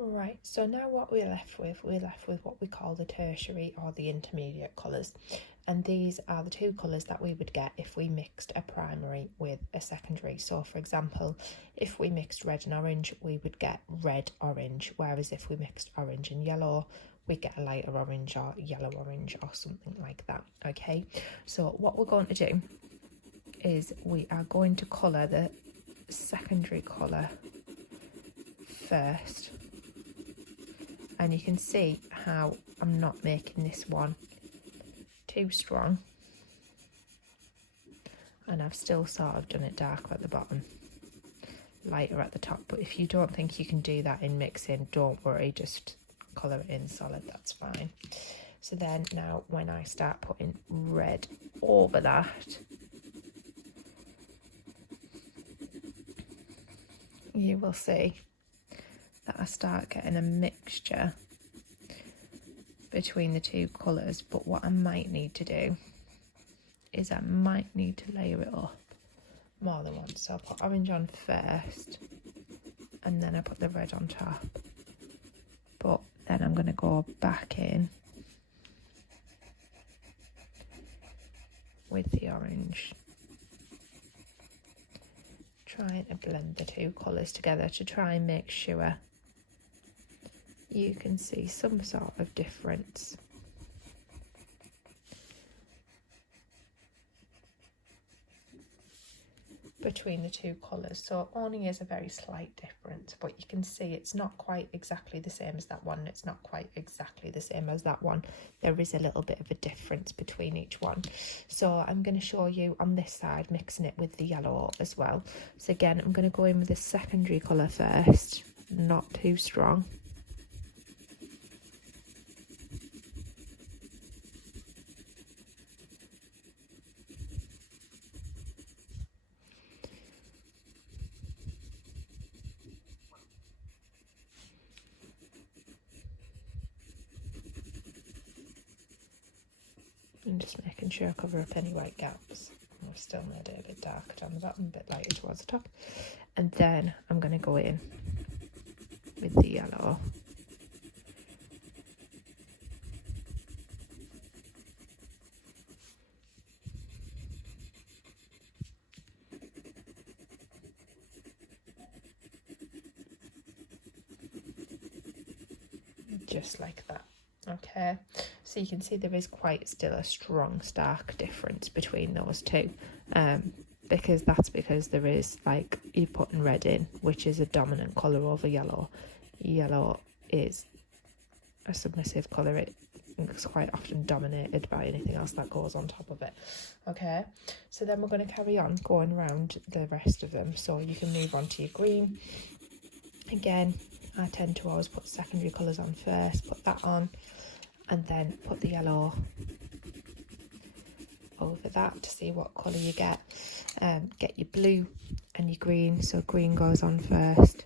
Right, so now what we're left with what we call the tertiary or the intermediate colours. And these are the two colours that we would get if we mixed a primary with a secondary. So for example, if we mixed red and orange, we would get red orange, whereas if we mixed orange and yellow, we get a lighter orange or yellow orange or something like that. Okay, so what we're going to do is we are going to colour the secondary colour first. And you can see how I'm not making this one too strong, and I've still sort of done it darker at the bottom, lighter at the top. But if you don't think you can do that in mixing, don't worry, just colour it in solid, that's fine. So then now when I start putting red over that, you will see that I start getting a mixture between the two colours. But what I might need to do is I might need to layer it up more than once. So I'll put orange on first and then I put the red on top, but then I'm going to go back in with the orange, trying to blend the two colours together to try and make sure you can see some sort of difference. Between the two colours, so it only is a very slight difference, but you can see it's not quite exactly the same as that one, it's not quite exactly the same as that one. There is a little bit of a difference between each one. So I'm going to show you on this side mixing it with the yellow as well. So again, I'm going to go in with the secondary colour first, not too strong. And just making sure I cover up any white gaps. I've still made it a bit darker down the bottom, a bit lighter towards the top. And then I'm going to go in with the yellow. Just like that. Okay, so you can see there is quite still a strong, stark difference between those two, because there is, like, you're putting red in, which is a dominant colour over yellow. Yellow is a submissive colour. It's quite often dominated by anything else that goes on top of it. Okay, so then we're going to carry on going around the rest of them. So you can move on to your green. Again, I tend to always put secondary colours on first, put that on, and then put the yellow over that to see what colour you get. Get your blue and your green, so green goes on first.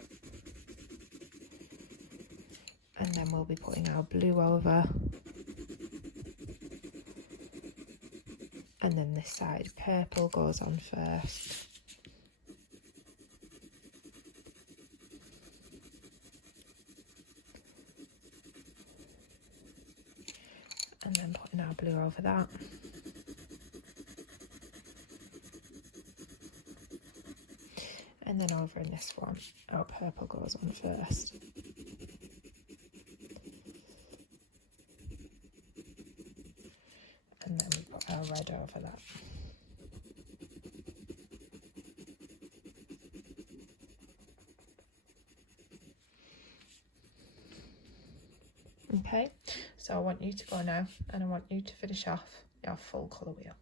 And then we'll be putting our blue over. And then this side, purple goes on first. And then putting our blue over that. And then over in this one, our purple goes on first. And then we put our red over that. Okay, so I want you to go now and I want you to finish off your full colour wheel.